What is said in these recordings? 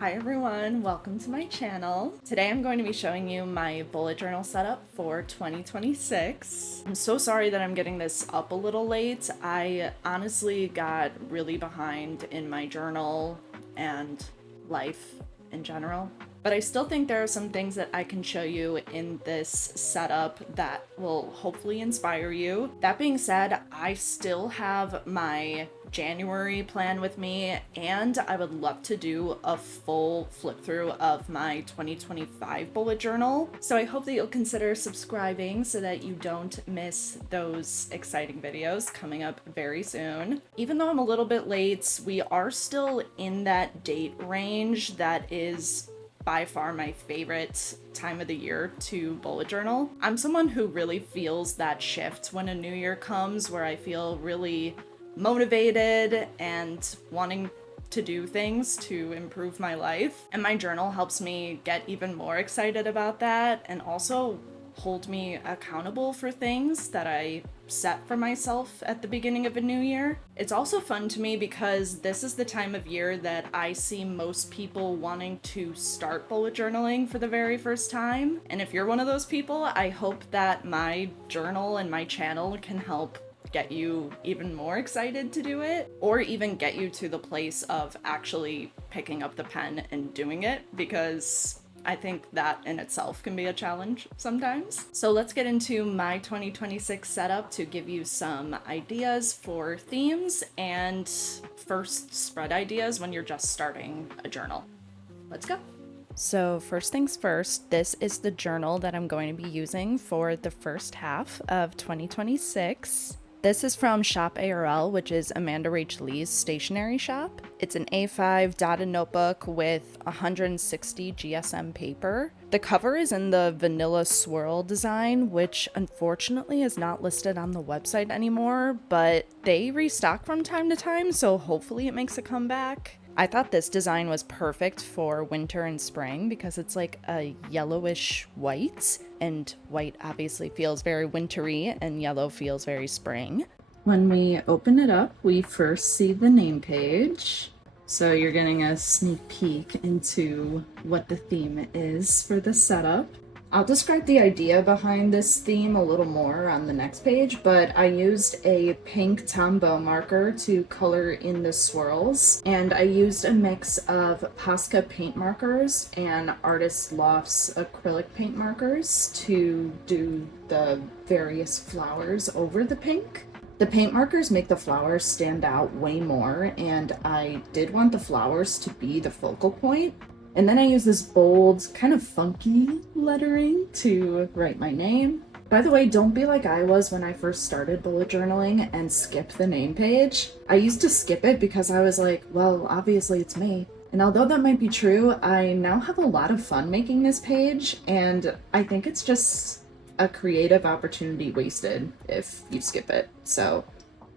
Hi everyone, welcome to my channel. Today I'm going to be showing you my bullet journal setup for 2026. I'm so sorry that I'm getting this up a little late. I honestly got really behind in my journal and life in general. But I still think there are some things that I can show you in this setup that will hopefully inspire you. That being said, I still have my January plan with me, and I would love to do a full flip through of my 2025 bullet journal. So I hope that you'll consider subscribing so that you don't miss those exciting videos coming up very soon. Even though I'm a little bit late, we are still in that date range that is by far my favorite time of the year to bullet journal. I'm someone who really feels that shift when a new year comes, where I feel really motivated and wanting to do things to improve my life. And my journal helps me get even more excited about that and also hold me accountable for things that I set for myself at the beginning of a new year. It's also fun to me because this is the time of year that I see most people wanting to start bullet journaling for the very first time. And if you're one of those people, I hope that my journal and my channel can help get you even more excited to do it, or even get you to the place of actually picking up the pen and doing it, because I think that in itself can be a challenge sometimes. So let's get into my 2026 setup to give you some ideas for themes and first spread ideas when you're just starting a journal. Let's go. So first things first, this is the journal that I'm going to be using for the first half of 2026. This is from Shop ARL, which is Amanda Rach Lee's stationery shop. It's an A5 dotted notebook with 160 GSM paper. The cover is in the vanilla swirl design, which unfortunately is not listed on the website anymore, but they restock from time to time, so hopefully it makes a comeback. I thought this design was perfect for winter and spring because it's like a yellowish white, and white obviously feels very wintry and yellow feels very spring. When we open it up, we first see the name page. So you're getting a sneak peek into what the theme is for the setup. I'll describe the idea behind this theme a little more on the next page, but I used a pink Tombow marker to color in the swirls, and I used a mix of Posca paint markers and Artist Loft's acrylic paint markers to do the various flowers over the pink. The paint markers make the flowers stand out way more, and I did want the flowers to be the focal point. And then I use this bold, kind of funky lettering to write my name. By the way, don't be like I was when I first started bullet journaling and skip the name page. I used to skip it because I was like, well, obviously it's me. And although that might be true, I now have a lot of fun making this page, and I think it's just a creative opportunity wasted if you skip it. So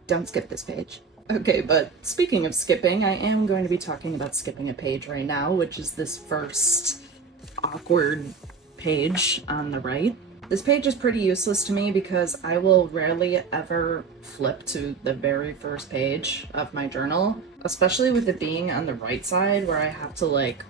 don't skip this page. Okay, but speaking of skipping, I am going to be talking about skipping a page right now, which is this first awkward page on the right. This page is pretty useless to me because I will rarely ever flip to the very first page of my journal, especially with it being on the right side where I have to like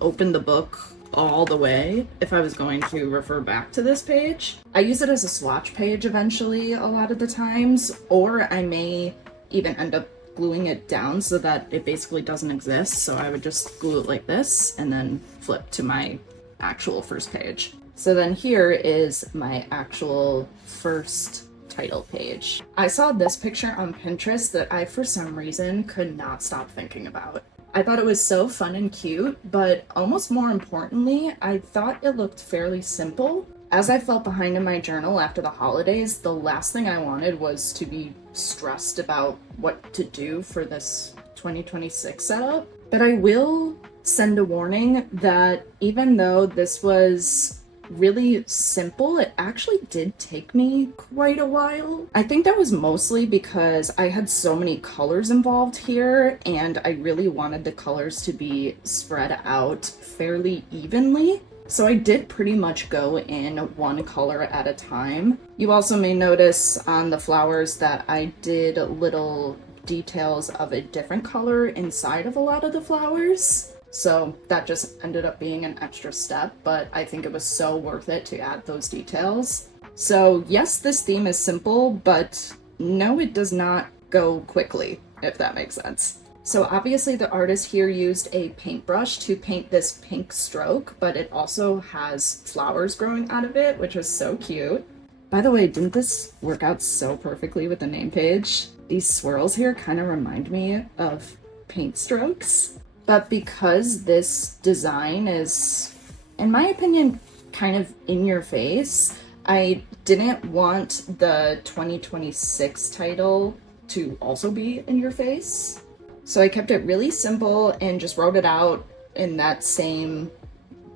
open the book all the way if I was going to refer back to this page. I use it as a swatch page eventually a lot of the times, or I may even end up gluing it down so that it basically doesn't exist. So I would just glue it like this and then flip to my actual first page. So then here is my actual first title page. I saw this picture on Pinterest that I, for some reason, could not stop thinking about. I thought it was so fun and cute, but almost more importantly, I thought it looked fairly simple. As I felt behind in my journal after the holidays, the last thing I wanted was to be stressed about what to do for this 2026 setup. But I will send a warning that even though this was really simple, it actually did take me quite a while. I think that was mostly because I had so many colors involved here, and I really wanted the colors to be spread out fairly evenly. So I did pretty much go in one color at a time. You also may notice on the flowers that I did little details of a different color inside of a lot of the flowers. So that just ended up being an extra step, but I think it was so worth it to add those details. So yes, this theme is simple, but no, it does not go quickly, if that makes sense. So obviously the artist here used a paintbrush to paint this pink stroke, but it also has flowers growing out of it, which is so cute. By the way, didn't this work out so perfectly with the name page? These swirls here kind of remind me of paint strokes. But because this design is, in my opinion, kind of in your face, I didn't want the 2026 title to also be in your face. So I kept it really simple and just wrote it out in that same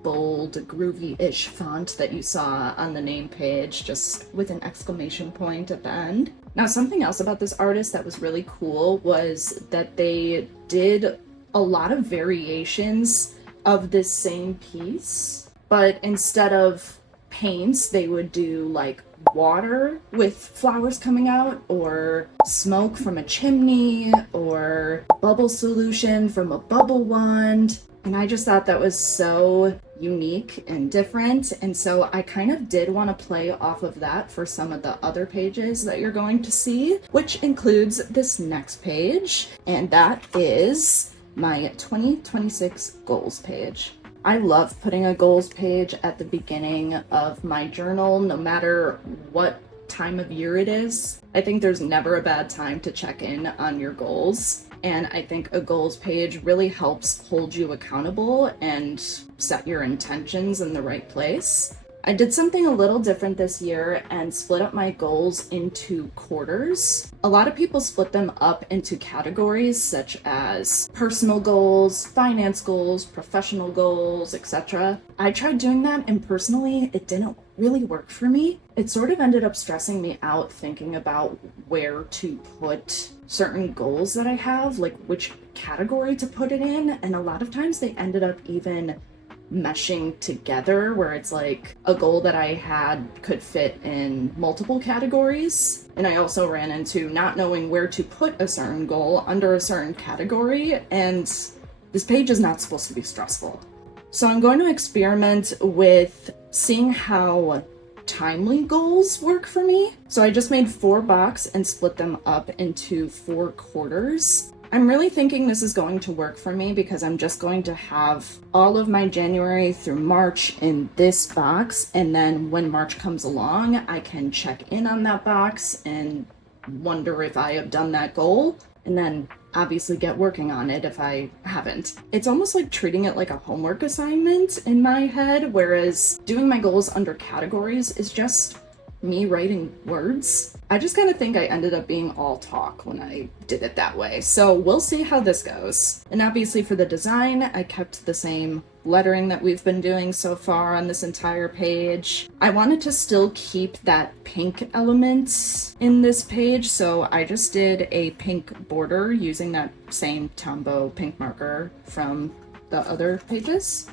bold, groovy-ish font that you saw on the name page, just with an exclamation point at the end. Now, something else about this artist that was really cool was that they did a lot of variations of this same piece, but instead of paints, they would do like water with flowers coming out, or smoke from a chimney, or bubble solution from a bubble wand. And I just thought that was so unique and different. And so I kind of did want to play off of that for some of the other pages that you're going to see, which includes this next page. And that is my 2026 goals page. I love putting a goals page at the beginning of my journal, no matter what time of year it is. I think there's never a bad time to check in on your goals. And I think a goals page really helps hold you accountable and set your intentions in the right place. I did something a little different this year and split up my goals into quarters. A lot of people split them up into categories such as personal goals, finance goals, professional goals, etc. I tried doing that, and personally, it didn't really work for me. It sort of ended up stressing me out thinking about where to put certain goals that I have, like which category to put it in, and a lot of times they ended up even meshing together, where it's like a goal that I had could fit in multiple categories. And I also ran into not knowing where to put a certain goal under a certain category, and this page is not supposed to be stressful. So I'm going to experiment with seeing how timely goals work for me. So I just made 4 boxes and split them up into 4 quarters. I'm really thinking this is going to work for me because I'm just going to have all of my January through March in this box, and then when March comes along, I can check in on that box and wonder if I have done that goal, and then obviously get working on it if I haven't. It's almost like treating it like a homework assignment in my head, whereas doing my goals under categories is just me writing words. I just kind of think I ended up being all talk when I did it that way. So we'll see how this goes. And obviously for the design, I kept the same lettering that we've been doing so far on this entire page. I wanted to still keep that pink element in this page, so I just did a pink border using that same Tombow pink marker from the other pages.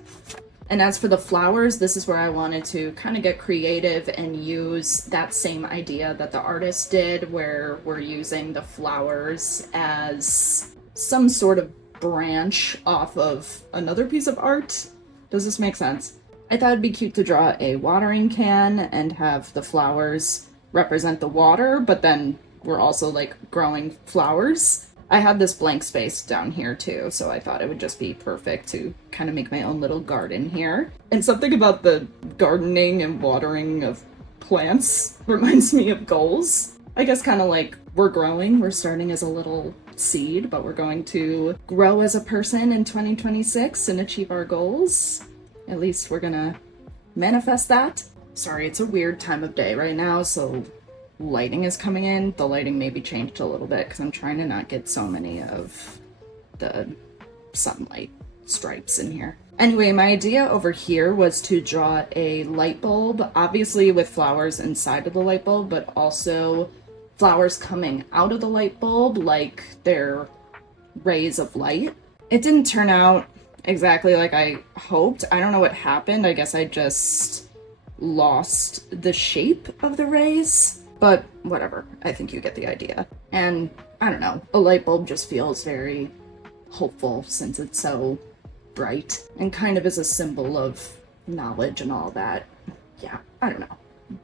And as for the flowers, this is where I wanted to kind of get creative and use that same idea that the artist did, where we're using the flowers as some sort of branch off of another piece of art. Does this make sense? I thought it'd be cute to draw a watering can and have the flowers represent the water, but then we're also like growing flowers. I had this blank space down here too, so I thought it would just be perfect to kind of make my own little garden here. And something about the gardening and watering of plants reminds me of goals. I guess kind of like we're growing, we're starting as a little seed, but we're going to grow as a person in 2026 and achieve our goals. At least we're gonna manifest that. Sorry, it's a weird time of day right now, so lighting is coming in. The lighting may be changed a little bit because I'm trying to not get so many of the sunlight stripes in here. Anyway, my idea over here was to draw a light bulb, obviously with flowers inside of the light bulb, but also flowers coming out of the light bulb like they're rays of light. It didn't turn out exactly like I hoped. I don't know what happened. I guess I just lost the shape of the rays. But whatever, I think you get the idea. And I don't know, a light bulb just feels very hopeful since it's so bright and kind of is a symbol of knowledge and all that. Yeah, I don't know.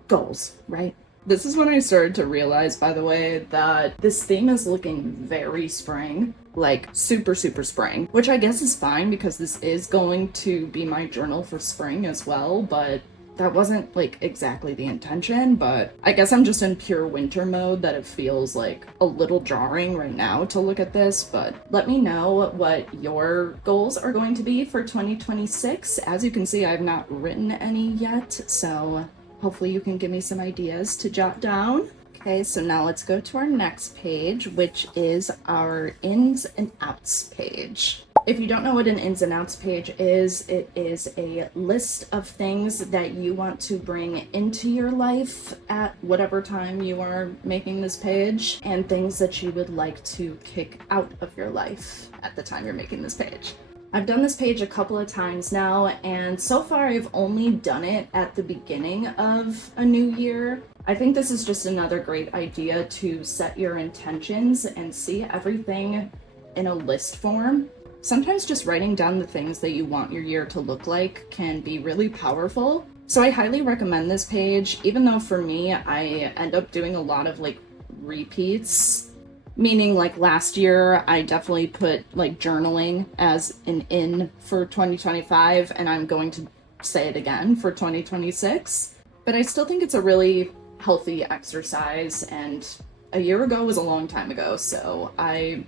Goals, right? This is when I started to realize, by the way, that this theme is looking very spring, like super, super spring, which I guess is fine because this is going to be my journal for spring as well, but that wasn't like exactly the intention. But I guess I'm just in pure winter mode that it feels like a little jarring right now to look at this. But let me know what your goals are going to be for 2026. As you can see, I've not written any yet, so hopefully you can give me some ideas to jot down. Okay, so now let's go to our next page, which is our ins and outs page. If you don't know what an ins and outs page is, it is a list of things that you want to bring into your life at whatever time you are making this page, and things that you would like to kick out of your life at the time you're making this page. I've done this page a couple of times now, and so far I've only done it at the beginning of a new year. I think this is just another great idea to set your intentions and see everything in a list form. Sometimes just writing down the things that you want your year to look like can be really powerful. So I highly recommend this page, even though for me, I end up doing a lot of like repeats. Meaning like last year, I definitely put like journaling as an in for 2025, and I'm going to say it again for 2026. But I still think it's a really healthy exercise, and a year ago was a long time ago, so I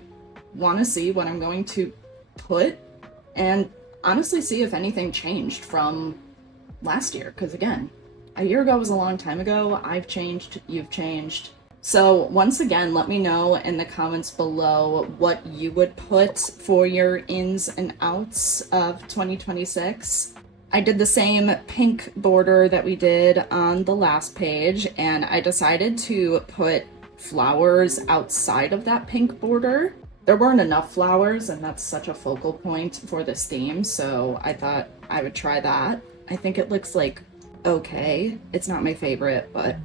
want to see what I'm going to put and honestly see if anything changed from last year, because again, a year ago was a long time ago. I've changed, you've changed. So once again, let me know in the comments below what you would put for your ins and outs of 2026. I did the same pink border that we did on the last page, and I decided to put flowers outside of that pink border. There weren't enough flowers, and that's such a focal point for this theme, so I thought I would try that. I think it looks like okay. It's not my favorite, but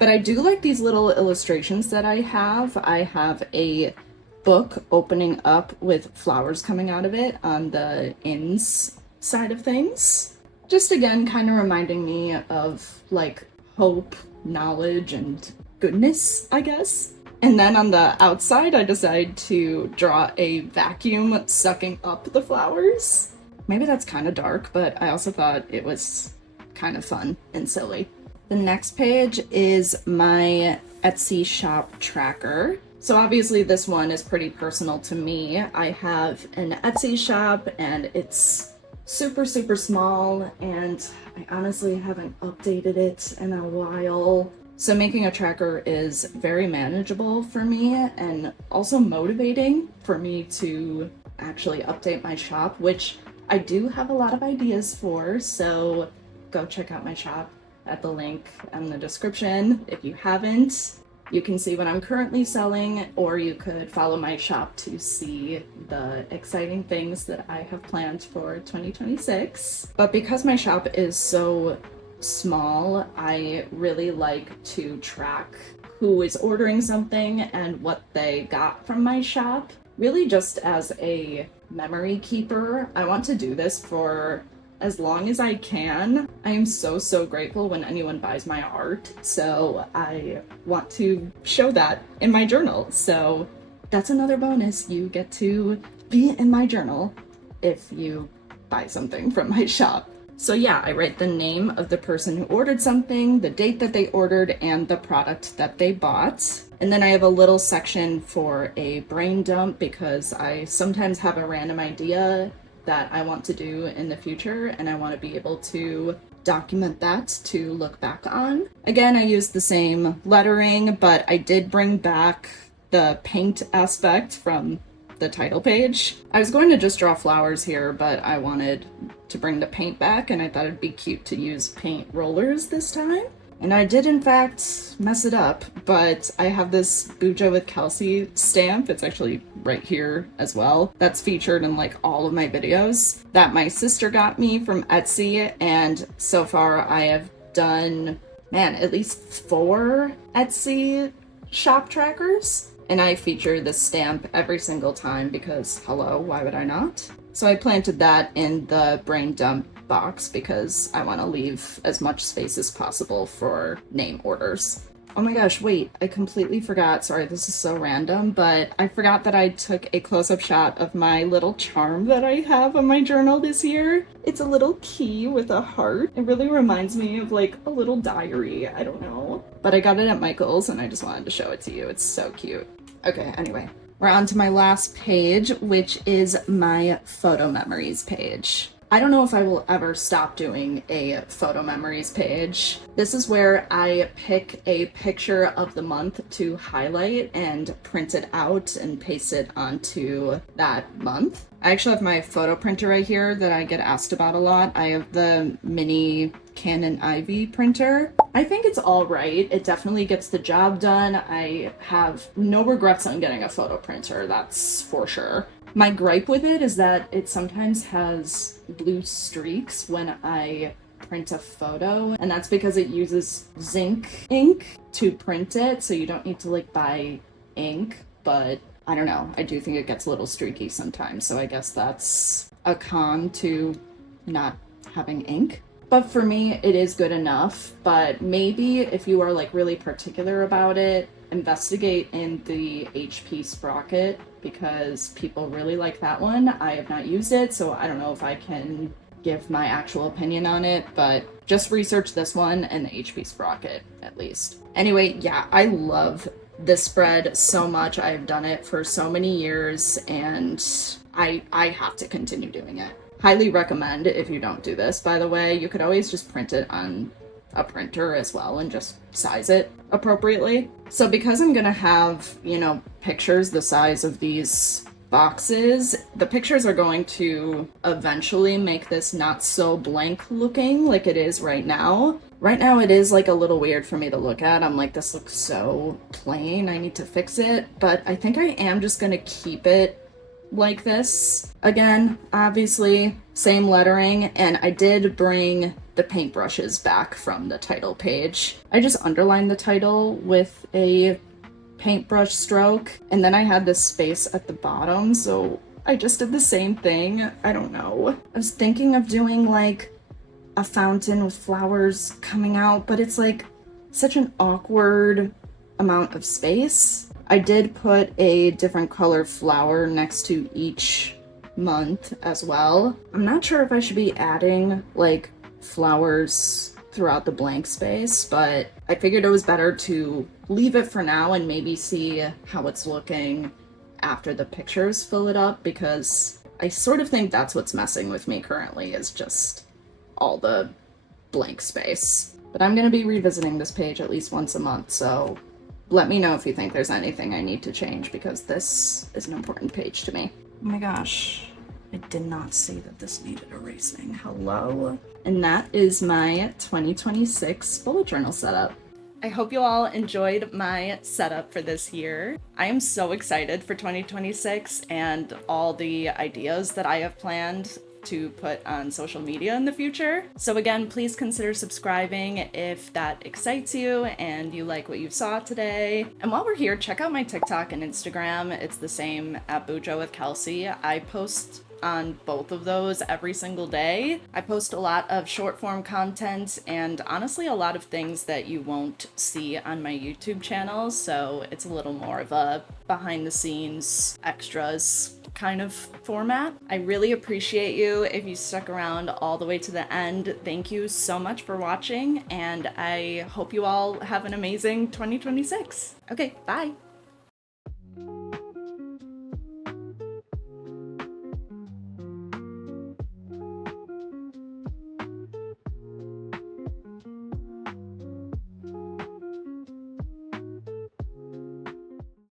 I do like these little illustrations that I have. I have a book opening up with flowers coming out of it on the ins side of things. Just again, kind of reminding me of like hope, knowledge, and goodness, I guess. And then on the outside, I decided to draw a vacuum sucking up the flowers. Maybe that's kind of dark, but I also thought it was kind of fun and silly. The next page is my Etsy shop tracker. So obviously this one is pretty personal to me. I have an Etsy shop and it's super, super small, and I honestly haven't updated it in a while. So making a tracker is very manageable for me and also motivating for me to actually update my shop, which I do have a lot of ideas for, so go check out my shop at the link in the description. If you haven't, you can see what I'm currently selling, or you could follow my shop to see the exciting things that I have planned for 2026. But because my shop is so small, I really like to track who is ordering something and what they got from my shop, really just as a memory keeper. I want to do this for as long as I can. I am so, so grateful when anyone buys my art, so I want to show that in my journal. So that's another bonus. You get to be in my journal if you buy something from my shop. So yeah, I write the name of the person who ordered something, the date that they ordered, and the product that they bought. And then I have a little section for a brain dump because I sometimes have a random idea that I want to do in the future, and I want to be able to document that to look back on. Again, I used the same lettering, but I did bring back the paint aspect from the title page. I was going to just draw flowers here, but I wanted to bring the paint back, and I thought it'd be cute to use paint rollers this time. And I did in fact mess it up, but I have this Bujo with Kelsey stamp. It's actually right here as well. That's featured in like all of my videos that my sister got me from Etsy. And so far I have done, man, at least 4 Etsy shop trackers. And I feature this stamp every single time because, hello, why would I not? So I planted that in the brain dump box because I want to leave as much space as possible for name orders. Oh my gosh, wait, I completely forgot. Sorry, this is so random, but I forgot that I took a close-up shot of my little charm that I have on my journal this year. It's a little key with a heart. It really reminds me of like a little diary. I don't know. But I got it at Michael's and I just wanted to show it to you. It's so cute. Okay, anyway. We're on to my last page, which is my photo memories page. I don't know if I will ever stop doing a photo memories page. This is where I pick a picture of the month to highlight and print it out and paste it onto that month. I actually have my photo printer right here that I get asked about a lot. I have the mini Canon Ivy printer. I think it's all right. It definitely gets the job done. I have no regrets on getting a photo printer, that's for sure. My gripe with it is that it sometimes has blue streaks when I print a photo, and that's because it uses zinc ink to print it, so you don't need to like buy ink, but I don't know, I do think it gets a little streaky sometimes, so I guess that's a con to not having ink. But for me, it is good enough, but maybe if you are like really particular about it, investigate in the HP sprocket because people really like that one. I have not used it, so I don't know if I can give my actual opinion on it, but just research this one and the HP sprocket at least. Anyway, yeah, I love this spread so much. I've done it for so many years and I have to continue doing it. Highly recommend if you don't do this, by the way. You could always just print it on a printer as well and just size it appropriately. So because I'm gonna have, you know, pictures the size of these boxes, the pictures are going to eventually make this not so blank looking like it is right now. Right now it is like a little weird for me to look at. I'm like, this looks so plain, I need to fix it. But I think I am just gonna keep it like this. Again, obviously, same lettering, and I did bring the paintbrushes back from the title page. I just underlined the title with a paintbrush stroke, and then I had this space at the bottom, so I just did the same thing. I don't know. I was thinking of doing like a fountain with flowers coming out, but it's like such an awkward amount of space. I did put a different color flower next to each month as well. I'm not sure if I should be adding like flowers throughout the blank space, but I figured it was better to leave it for now and maybe see how it's looking after the pictures fill it up, because I sort of think that's what's messing with me currently is just all the blank space. But I'm going to be revisiting this page at least once a month, so let me know if you think there's anything I need to change, because this is an important page to me. Oh my gosh, I did not see that this needed erasing. Hello. And that is my 2026 bullet journal setup. I hope you all enjoyed my setup for this year. I am so excited for 2026 and all the ideas that I have planned to put on social media in the future. So again, please consider subscribing if that excites you and you like what you saw today. And while we're here, check out my TikTok and Instagram. It's the same at Bujo with Kelsey. I post on both of those every single day. I post a lot of short form content and honestly a lot of things that you won't see on my YouTube channel, so it's a little more of a behind the scenes extras kind of format. I really appreciate you if you stuck around all the way to the end. Thank you so much for watching, and I hope you all have an amazing 2026. Okay, bye!